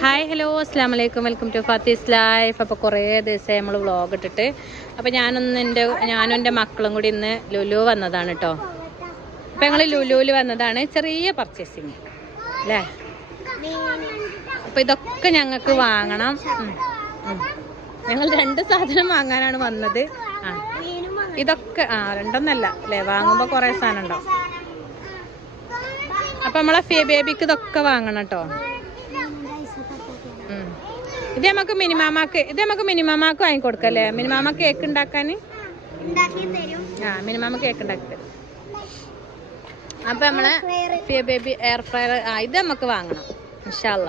Hi hello അസ്സാം വലൈക്കും welcome to Fathi's life അപ്പോൾ കുറേ ദിവസമായി നമ്മൾ വ്ളോഗ് ഇട്ടിട്ട്. അപ്പോൾ ഞാനൊന്ന് എന്റെ ഞാനും എന്റെ മക്കളും കൂടി ഇന്ന് ലുലു വന്നതാണ് കേട്ടോ അപ്പോൾ ഞങ്ങൾ ലുലുവിൽ വന്നതാണ് ചെറിയ പർച്ചേസിങ് അല്ലേ അപ്പോൾ ഇതൊക്കെ ഞങ്ങൾക്ക് വാങ്ങണം. ഞങ്ങൾ രണ്ട് സാധനം വാങ്ങാനാണ് വന്നത്. ആ ഇതൊക്കെ ആ രണ്ടൊന്നല്ല അല്ലേ വാങ്ങുമ്പോൾ കുറേ സാധനം ഉണ്ടാവും. അപ്പം നമ്മളെ ഫേ ബേബിക്ക് ഇതൊക്കെ വാങ്ങണം കേട്ടോ. ഇത് നമുക്ക് മിനിമാമാക്ക് ഇത് നമുക്ക് മിനിമാമാക്ക് വാങ്ങിക്കൊടുക്കല്ലേ? മിനിമാമ കേക്ക് ഉണ്ടാക്കാൻ ആ മിനിമാമ കേക്ക് ഉണ്ടാക്കി തരും. അപ്പൊ നമ്മൾ ഫിയ ബേബി എയർ ഫ്രയർ ആ ഇത് നമുക്ക് വാങ്ങണം. ഇൻഷാല്ല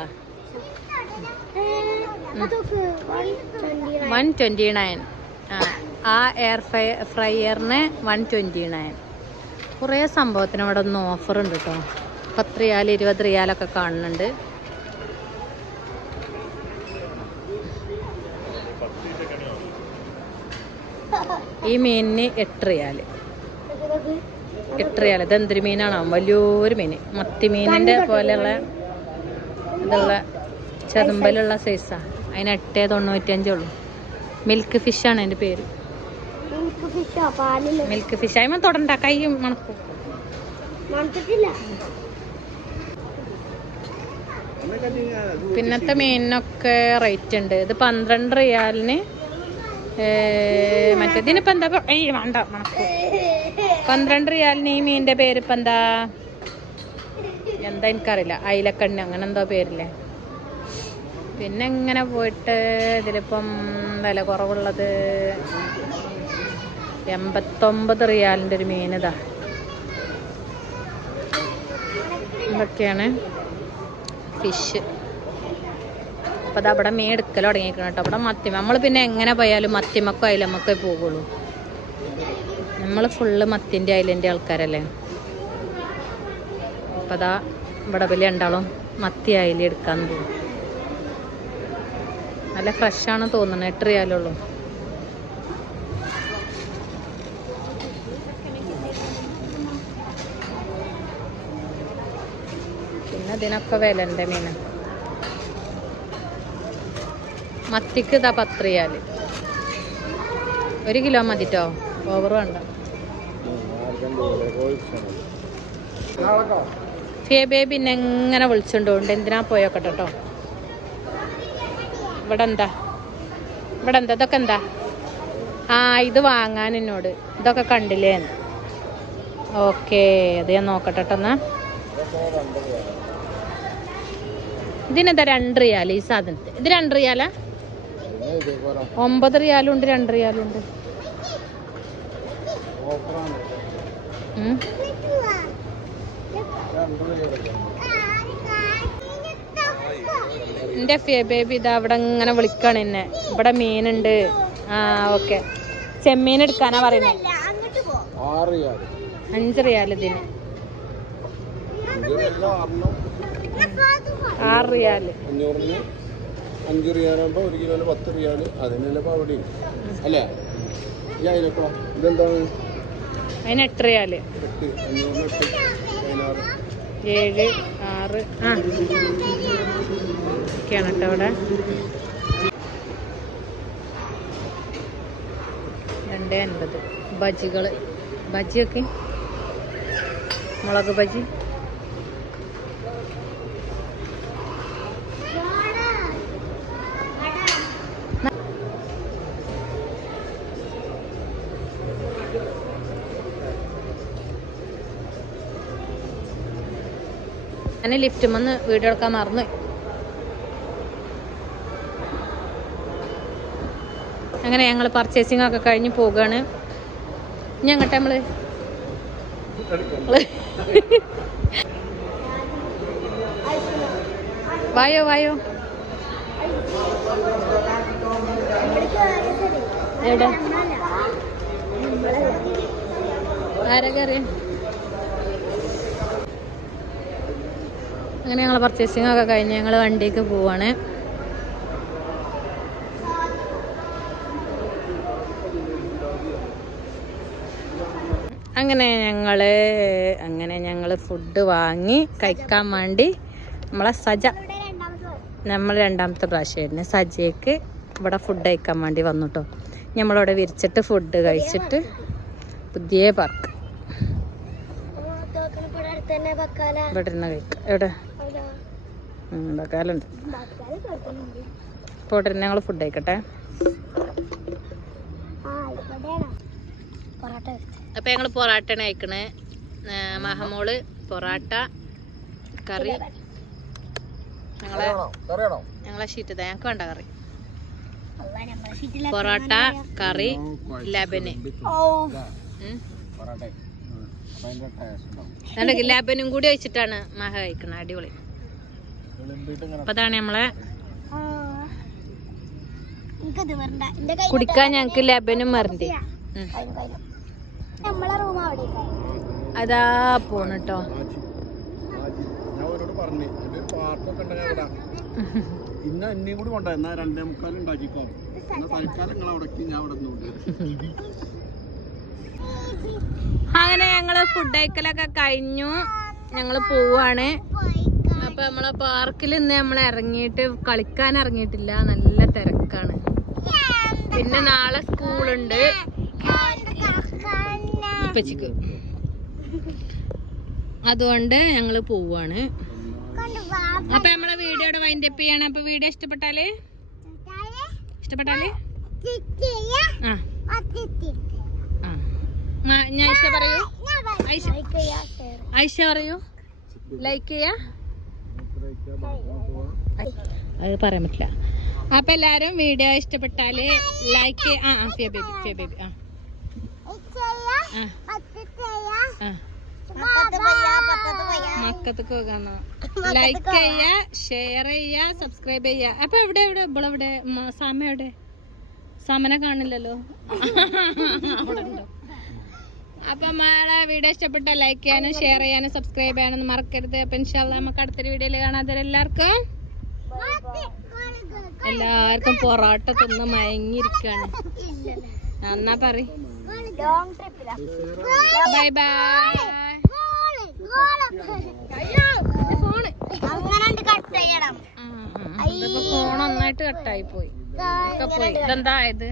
വൺ ട്വന്റി നയൻ ആ ആ എയർ ഫ്രൈ ഫ്രയറിന് വൺ ട്വന്റി നയൻ കുറേ സംഭവത്തിന് ഇവിടെ ഒന്ന് ഓഫർ ഉണ്ട് കേട്ടോ പത്ത് റിയാൽ ഇരുപത് റിയാലൊക്കെ കാണുന്നുണ്ട്. ഈ മീനിന് എട്ട് എട്ടറിയാൽ എട്ട് റിയാൽ ഇത് മീനാണോ? വലിയൊരു മീൻ മീനിന്റെ പോലെയുള്ള ഇതുള്ള ചെതുമ്പലുള്ള സൈസാ അതിന് എട്ടേ തൊണ്ണൂറ്റഞ്ചേ ഉള്ളൂ. മിൽക്ക് ഫിഷ് ആണ് അതിന്റെ പേര്. മിൽക്ക് ഫിഷ് ആയി തൊടണ്ട. കൈ മണക്കും. പിന്നത്തെ മീനിനൊക്കെ റേറ്റ് ഉണ്ട്. ഇത് പന്ത്രണ്ട് റിയാലിന് മറ്റേ ഇതിനിപ്പോ എന്താ ഈ വേണ്ട മണക്കൂ. പന്ത്രണ്ട് റിയാലിന് ഈ ഇപ്പൊ എന്താ? എന്താ എനിക്കറിയില്ല. അയിലക്കണ്ണി അങ്ങനെ എന്തോ പേരില്ലേ? പിന്നെ ഇങ്ങനെ പോയിട്ട് ഇതിലിപ്പം വില കുറവുള്ളത്? എൺപത്തൊമ്പത് റിയാലിന്റെ ഒരു മീൻ ഇതാ. ഇതൊക്കെയാണ് ഫിഷ്. അപ്പോൾ അത് അവിടെ മീൻ എടുക്കൽ തുടങ്ങിയിരിക്കണം കേട്ടോ. അവിടെ മത്തി നമ്മൾ പിന്നെ എങ്ങനെ പോയാലും മത്തിമക്കോ അയിലമ്മക്കോ പോകുള്ളൂ നമ്മൾ ഫുള്ള് മത്തിന്റെ അയിലന്റെ ആൾക്കാരല്ലേ. അപ്പം അതാ ഇവിടെ വലിയ ഉണ്ടാളും മത്തി അയില എടുക്കാൻ പോകും നല്ല ഫ്രഷാണ് തോന്നുന്നത് എട്ട് റിയാലുള്ളൂ പിന്നെ ഇതിനൊക്കെ വില ഉണ്ട് മീന്. മത്തിക്ക് ഇതാ പത്ത് റിയാൽ ഒരു കിലോ മതിട്ടോ ഓവർ വേണ്ട. ഫിയ പിന്നെ എങ്ങനെ വിളിച്ചോണ്ട് എന്തിനാ പോയോക്കട്ടെ കേട്ടോ ഇവിടെ എന്താ? ഇവിടെ എന്താ? ഇതൊക്കെ എന്താ? ആ ഇത് വാങ്ങാൻ എന്നോട്. ഇതൊക്കെ കണ്ടില്ലേ? ഓക്കെ അത് ഞാൻ നോക്കട്ടെ ഇതിനെന്താ? രണ്ട് റിയാൽ ഈ സാധനത്തിന്. ഇത് രണ്ട് റിയാലാ? ഒമ്പത് റിയാലും ഉണ്ട് രണ്ട് റിയാലും ഉണ്ട് ഉം. എന്റെ ഫിയ ബേബി ഇതാ അവിടെ ഇങ്ങനെ വിളിക്കാണ് എന്നെ. ഇവിടെ മീനുണ്ട്. ആ ഓക്കെ. ചെമ്മീൻ എടുക്കാനാ പറയുന്നത് അഞ്ച് റിയാൽ ഇതിന്. ആറ് അഞ്ഞൂറിന് അഞ്ച് റിയാലാകുമ്പോൾ ഒരു കിലോന് പത്ത് റിയാൽ അതിനല്ലേ ഇപ്പോൾ അവിടെ അല്ലേ? ഈ അതിനൊക്കെ ഇതെന്താണ്? അതിന് എട്ട് റിയാൽ എട്ട് അഞ്ഞൂറിന് എട്ട് പതിനാറ്. ഏഴ് ആറ്. ആ ഒക്കെയാണ് കേട്ടോ അവിടെ. രണ്ട് അൻപത്. ബജികൾ ബജിയൊക്കെ? മുളക് ബജി? ഞാൻ ലിഫ്റ്റ് വന്ന് വീഡിയോ എടുക്കാൻ മറന്നു. അങ്ങനെ ഞങ്ങൾ പർച്ചേസിംഗ് ഒക്കെ കഴിഞ്ഞ് പോവുകയാണ് ഇനി അങ്ങോട്ട് നമ്മൾ നമ്മൾ വായോ വായോ. എവിടെ? ആരൊക്കെ അറിയാം? അങ്ങനെ ഞങ്ങൾ പർച്ചേസിംഗ് ഒക്കെ കഴിഞ്ഞ് ഞങ്ങൾ വണ്ടിക്ക് പോവാണ്. അങ്ങനെ ഞങ്ങൾ അങ്ങനെ ഞങ്ങൾ ഫുഡ് വാങ്ങി കഴിക്കാൻ വേണ്ടി നമ്മളെ സജ നമ്മൾ രണ്ടാമത്തെ പ്രാവശ്യമായിരുന്നു സജയ്ക്ക് ഇവിടെ ഫുഡ് കഴിക്കാൻ വേണ്ടി വന്നു കേട്ടോ നമ്മളവിടെ വിരിച്ചിട്ട് ഫുഡ് കഴിച്ചിട്ട് പുതിയ പാർക്ക് ഇവിടെ ഇരുന്ന് കഴിക്കാം. എവിടെ? ബക്കാലുണ്ട് പോട്ടെ ഞങ്ങൾ ഫുഡ് കഴിക്കട്ടെ. അപ്പം ഞങ്ങൾ പൊറാട്ടയാണ് കഴിക്കണേ. മഹമോൾ പൊറാട്ട കറി. ഞങ്ങളെ ഞങ്ങളെ ഷീറ്റ് ഇതാ. ഞങ്ങൾക്ക് വേണ്ട കറി. പൊറോട്ട കറി ലബന്. ലബനും കൂടി വെച്ചിട്ടാണ് മഹ കഴിക്കണത് അടിപൊളി. അപ്പൊ അതാണ് നമ്മളെ കുടിക്കാൻ ഞങ്ങക്ക് ലബനും മറണ്ടി. അവിടെ അതാ പോണട്ടോ ഇന്ന് എന്നെയും കൂടി കൊണ്ട എന്നാ രണ്ടേ മുക്കാൽ ഉണ്ടാക്കിക്കോ. എന്നാ തൽക്കാലം നിങ്ങൾ അവിടേക്ക് ഞാൻ അവിടെ അങ്ങനെ ഞങ്ങൾ ഫുഡ് കഴിക്കലൊക്കെ കഴിഞ്ഞു. ഞങ്ങൾ പോവാണ്. അപ്പൊ നമ്മളെ പാർക്കിൽ നിന്ന് നമ്മൾ ഇറങ്ങിയിട്ട് കളിക്കാൻ ഇറങ്ങിയിട്ടില്ല നല്ല തിരക്കാണ്. പിന്നെ നാളെ സ്കൂളുണ്ട്. ഇപ്പച്ചിക്ക്. അതുകൊണ്ട് ഞങ്ങൾ പോവാണ്. അപ്പൊ നമ്മളെ വീഡിയോയുടെ വൈൻഡപ്പ് ചെയ്യണം. അപ്പൊ വീഡിയോ ഇഷ്ടപ്പെട്ടാൽ? ഇഷ്ടപ്പെട്ടാൽ? ഞാൻ ഐഷ പറയൂ. ഐഷ ഐഷ പറയൂ. ലൈക്ക് ചെയ്യാ. അത് പറയാൻ പറ്റില്ല. അപ്പൊ എല്ലാരും വീഡിയോ ഇഷ്ടപ്പെട്ടാൽ ലൈക്ക് ആ ഫിയ ബേബി ഫിയ ബേബി ആ. മക്കത്ത് ലൈക്ക് ചെയ്യാ ഷെയർ ചെയ്യ സബ്സ്ക്രൈബ് ചെയ്യ. അപ്പൊ എവിടെ എവിടെ? ഇവളെവിടെ സാമ എവിടെ? സാമനെ കാണില്ലല്ലോ. അവിടെ ഉണ്ടോ? അപ്പൊ വീഡിയോ ഇഷ്ടപ്പെട്ട ലൈക്ക് ചെയ്യാനും ഷെയർ ചെയ്യാനും സബ്സ്ക്രൈബ് ചെയ്യാനൊന്നും മറക്കരുത്. അപ്പൊ ഇൻഷാല്ല നമുക്ക് അടുത്തൊരു വീഡിയോയിൽ കാണാതെ എല്ലാവർക്കും എല്ലാവർക്കും പൊറോട്ട തിന്ന് മയങ്ങിയിരിക്കാണ്. എന്നാ പറ ബൈ ബൈ ഫോൺ നന്നായിട്ട് കട്ടായി പോയി. പോയി. ഇതെന്താ ഇത്?